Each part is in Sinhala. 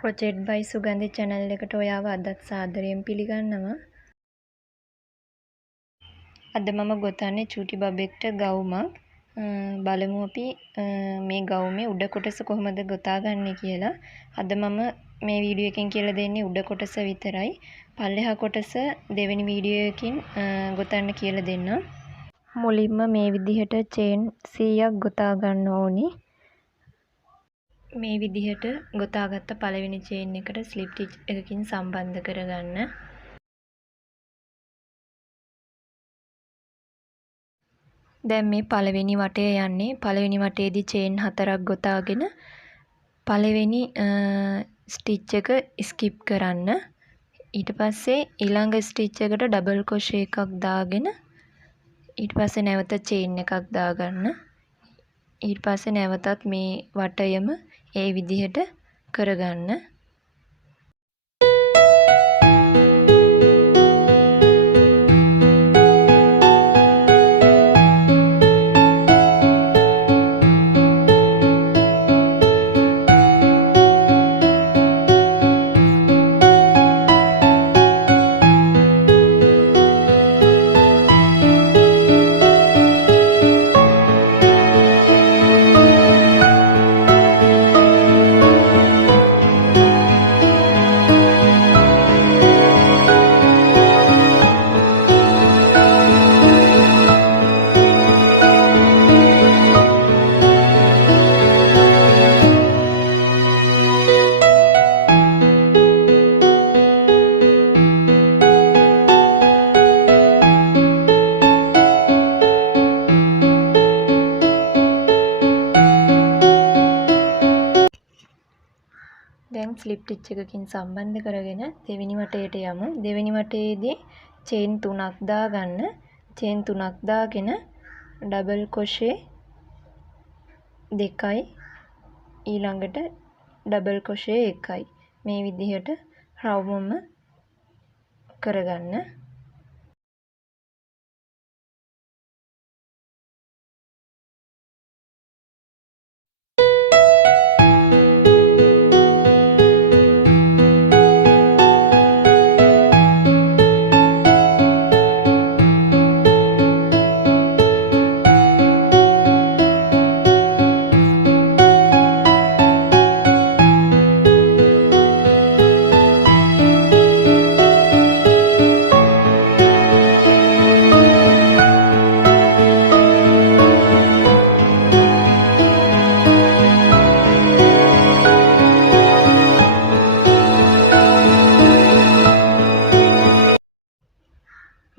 crochet by සුගන්ධි channel එකට ඔයාව අදත් සාදරයෙන් පිළිගන්නවා. අද මම ගොතන්නේ චූටි බබෙක්ට ගවුමක්. බලමු අපි මේ ගවුමේ උඩ කොටස කොහොමද ගොතාගන්නේ කියලා. අද මම මේ වීඩියෝ එකෙන් කියලා දෙන්නේ උඩ කොටස විතරයි. පල්ලෙහා කොටස දෙවෙනි වීඩියෝ එකකින් ගොතන්න කියලා දෙන්නම්. මුලින්ම මේ විදිහට චේන් 100ක් ගොතා ගන්න ඕනි. මේ විදිහට ගොතාගත්ත පළවෙනි චේන් එකට ස්ලිප් ස්ටිච් එකකින් සම්බන්ධ කරගන්න. දැන් මේ පළවෙනි වටය යන්නේ. පළවෙනි වටයේදී චේන් 4ක් ගොතාගෙන පළවෙනි ස්ටිච් එක ස්කිප් කරන්න. ඊට පස්සේ ඊළඟ ස්ටිච් එකට ඩබල් ක්‍රොෂේ එකක් දාගෙන ඊට පස්සේ නැවත චේන් එකක් දාගන්න. ඊට පස්සේ නැවතත් මේ වටයම ඒ විදිහට කරගන්න. දැන් ස්ලිප් ස්ටිච් එකකින් සම්බන්ධ කරගෙන දෙවෙනි වටයට යමු. දෙවෙනි වටයේදී චේන් 3ක් දාගන්න. චේන් 3ක් දාගෙන ඩබල් ක්‍රොෂේ 2යි ඊළඟට ඩබල් ක්‍රොෂේ 1යි මේ විදිහට රවුමම කරගන්න.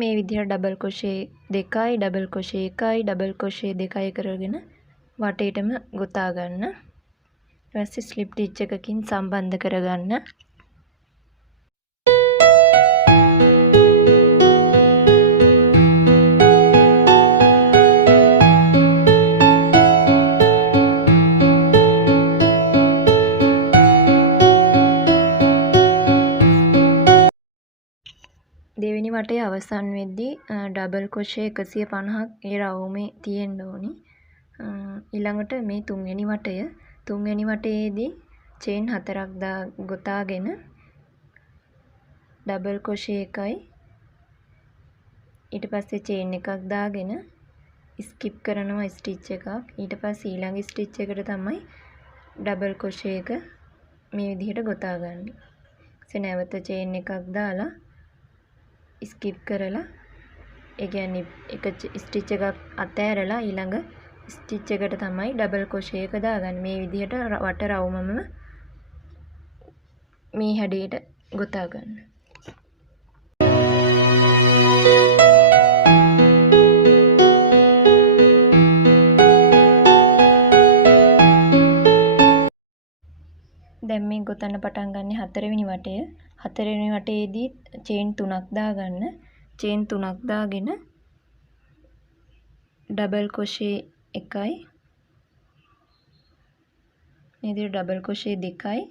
මේ විදිහට ඩබල් ක්‍රොෂේ 2යි ඩබල් ක්‍රොෂේ 1යි ඩබල් ක්‍රොෂේ 2යි කරගෙන වටේටම ගොතා ගන්න. ඊට පස්සේ ස්ලිප් ස්ටිච් එකකින් සම්බන්ධ කරගන්න. දෙවෙනි වටේ අවසන් වෙද්දී ඩබල් ක්‍රොෂේ 150ක් ඒ රවුමේ තියෙන්න ඕනි. ඊළඟට මේ තුන්වෙනි වටයේදී චේන් 4ක් ගොතාගෙන ඩබල් ක්‍රොෂේ 1යි ඊට පස්සේ චේන් එකක් දාගෙන ස්කිප් කරනවා ස්ටිච් එකක්. ඊට පස්සේ ඊළඟ ස්ටිච් එකට තමයි ඩබල් ක්‍රොෂේ එක මේ විදිහට ගොතාගන්නේ. ඊට නැවත චේන් එකක් දාලා ස්කිප් කරලා ඒ කියන්නේ එක ස්ටිච් එකක් අතෑරලා ඊළඟ ස්ටිච් එකට තමයි ඩබල් ක්‍රොෂේ එක දාගන්නේ. මේ විදිහට වට රවුමම මේ හැඩයට ගොතා ගන්න. දැන් මේ ගොතන්න පටන් ගන්න හතරවෙනි වටය. හතරවෙනි වටයේදී චේන් 3ක් දාගන්න. චේන් 3ක් දාගෙන ඩබල් ක්‍රොෂේ 1යි මේ විදිහට ඩබල් ක්‍රොෂේ 2යි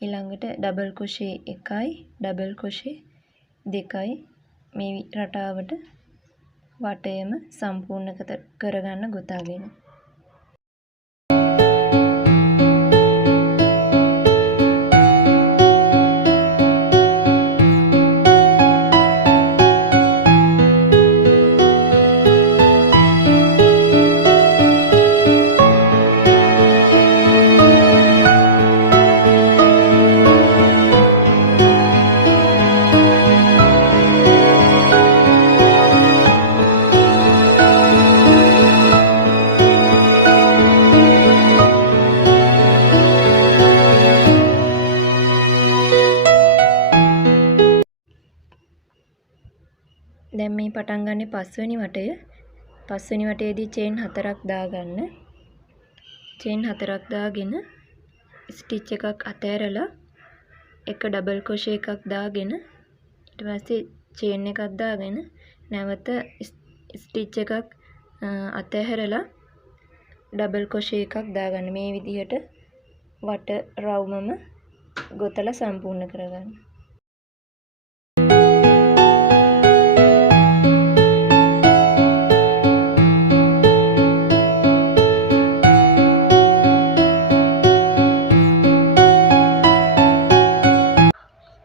ඊළඟට ඩබල් ක්‍රොෂේ 1යි ඩබල් ක්‍රොෂේ 2යි මේ රටාවට වටයම සම්පූර්ණ කරගන්න ගොතාගෙන. පටන් ගන්නේ පස්වෙනි වටය. පස්වෙනි වටයේදී චේන් 4ක් දාගන්න. චේන් 4ක් දාගෙන ස්ටිච් එකක් අතෑරලා එක ඩබල් ක්‍රොෂේ එකක් දාගෙන ඊට පස්සේ චේන් එකක් දාගෙන නැවත ස්ටිච් එකක් අතහැරලා ඩබල් ක්‍රොෂේ එකක් දාගන්න. මේ විදිහට වට රවුමම ගොතලා සම්පූර්ණ කරගන්න.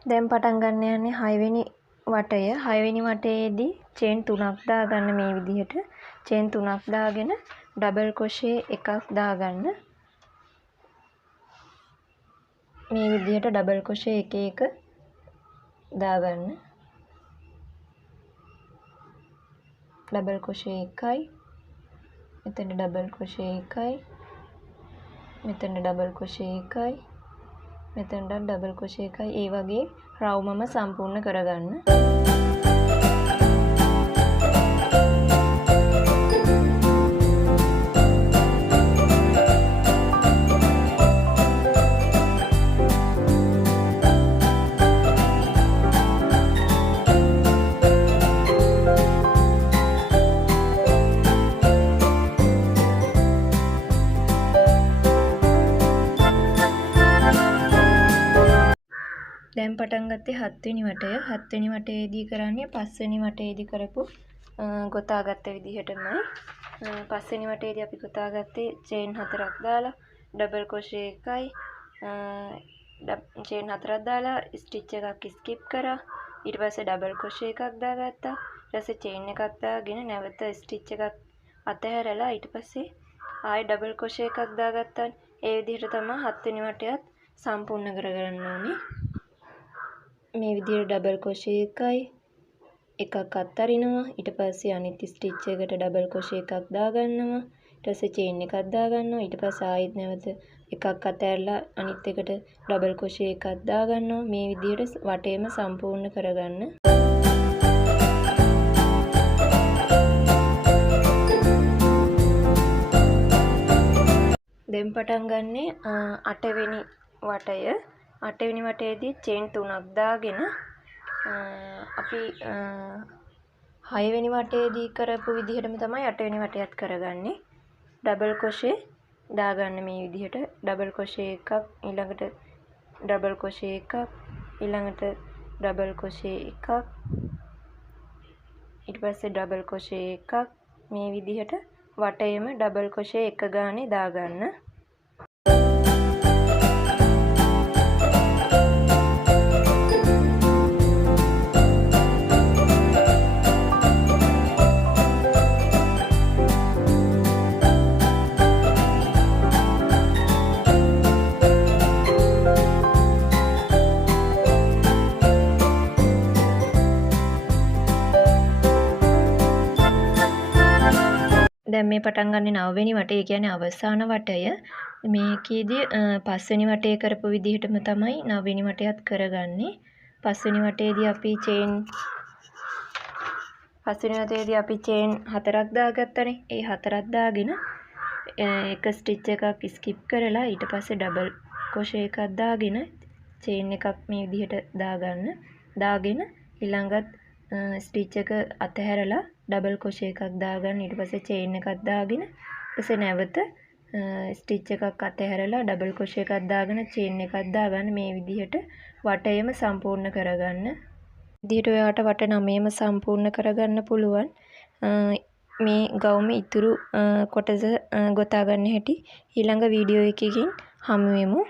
දැන් පටන් ගන්න යන්නේ 6 වෙනි වටය. 6 වෙනි වටයේදී චේන් 3ක් දාගන්න. මේ විදිහට චේන් 3ක් දාගෙන ඩබල් ක්‍රොෂේ එකක් දාගන්න. මේ විදිහට ඩබල් ක්‍රොෂේ එක දාගන්න. ඩබල් ක්‍රොෂේ එකයි, මෙතන ඩබල් ක්‍රොෂේ එකයි, මෙතන ඩබල් ක්‍රොෂේ එකයි, මෙතනට ඩබල් ක්‍රොෂේ එකයි. ඒ වගේ රවුමම සම්පූර්ණ කරගන්න. දැන් පටන් ගත්තේ 7 වෙනි වටය. 7 වෙනි වටයේදී කරන්නේ 5 වෙනි වටයේදී කරපු ගොතාගත්ත විදිහටමයි. 5 වෙනි වටයේදී අපි ගොතාගත්තේ චේන් 4ක් දාලා ඩබල් ක්‍රොෂේ එකයි, චේන් 4ක් දාලා ස්ටිච් එකක් ස්කිප් කරා. ඊට පස්සේ ඩබල් ක්‍රොෂේ එකක් දාගත්තා. ඊට පස්සේ චේන් එකක් දාගෙන නැවත ස්ටිච් එකක් අතහැරලා ඊට පස්සේ ආයෙ ඩබල් ක්‍රොෂේ එකක් දාගත්තා. ඒ විදිහට තමයි 7 වෙනි වටයත් සම්පූර්ණ කරගන්න ඕනේ. මේ විදිහට ඩබල් ක්‍රොෂේ එකක් අත්තරිනවා. ඊට පස්සේ අනිත් ස්ටිච් එකට ඩබල් ක්‍රොෂේ එකක් දාගන්නවා. ඊට පස්සේ චේන් එකක් දාගන්නවා. ඊට පස්සේ ආයෙත් නැවත එකක් අතහැරලා අනිත් එකට ඩබල් ක්‍රොෂේ එකක් දාගන්නවා. මේ විදිහට වටේම සම්පූර්ණ කරගන්න. දැන් පටන් ගන්නේ 8 වෙනි වටය. 8 වෙනි වටයේදී චේන් 3ක් දාගෙන අපි 6 වෙනි වටයේදී කරපු විදිහටම තමයි 8 වෙනි වටයත් කරගන්නේ. ඩබල් ක්‍රොෂේ දාගන්න මේ විදිහට. ඩබල් ක්‍රොෂේ එකක්, ඊළඟට ඩබල් ක්‍රොෂේ එකක්, ඊළඟට ඩබල් ක්‍රොෂේ එකක්, ඊට පස්සේ ඩබල් ක්‍රොෂේ එකක්. මේ විදිහට වටේම ඩබල් ක්‍රොෂේ එක ගානේ දාගන්න. දැන් මේ පටන් ගන්නේ 9 වෙනි වටය, කියන්නේ අවසාන වටය. මේකෙදී 5 වෙනි වටේ කරපු විදිහටම තමයි 9 වෙනි වටයත් කරගන්නේ. 5 වෙනි වටේදී අපි චේන් 4ක් දාගත්තනේ. ඒ 4ක් දාගෙන එක ස්ටිච් එකක් ස්කිප් කරලා ඊට පස්සේ ඩබල් ක්‍රොෂේ එකක් දාගෙන චේන් එකක් මේ විදිහට දාගන්න. දාගෙන ඊළඟත් ස්ටිච් එක අතහැරලා ඩබල් ක්‍රොෂේ එකක් දාගන්න. ඊට පස්සේ චේන් එකක් දාගෙන ඊපස්සේ නැවත ස්ටිච් එකක් අතහැරලා ඩබල් ක්‍රොෂේ එකක් දාගෙන චේන් එකක් දාගන්න. මේ විදිහට වටයම සම්පූර්ණ කරගන්න. විදිහට ඔයාට වට 9ම සම්පූර්ණ කරගන්න පුළුවන්. මේ ගවුම ඉතුරු කොටස ගොතා ගන්න හැටි ඊළඟ වීඩියෝ එකකින් හමු වෙමු.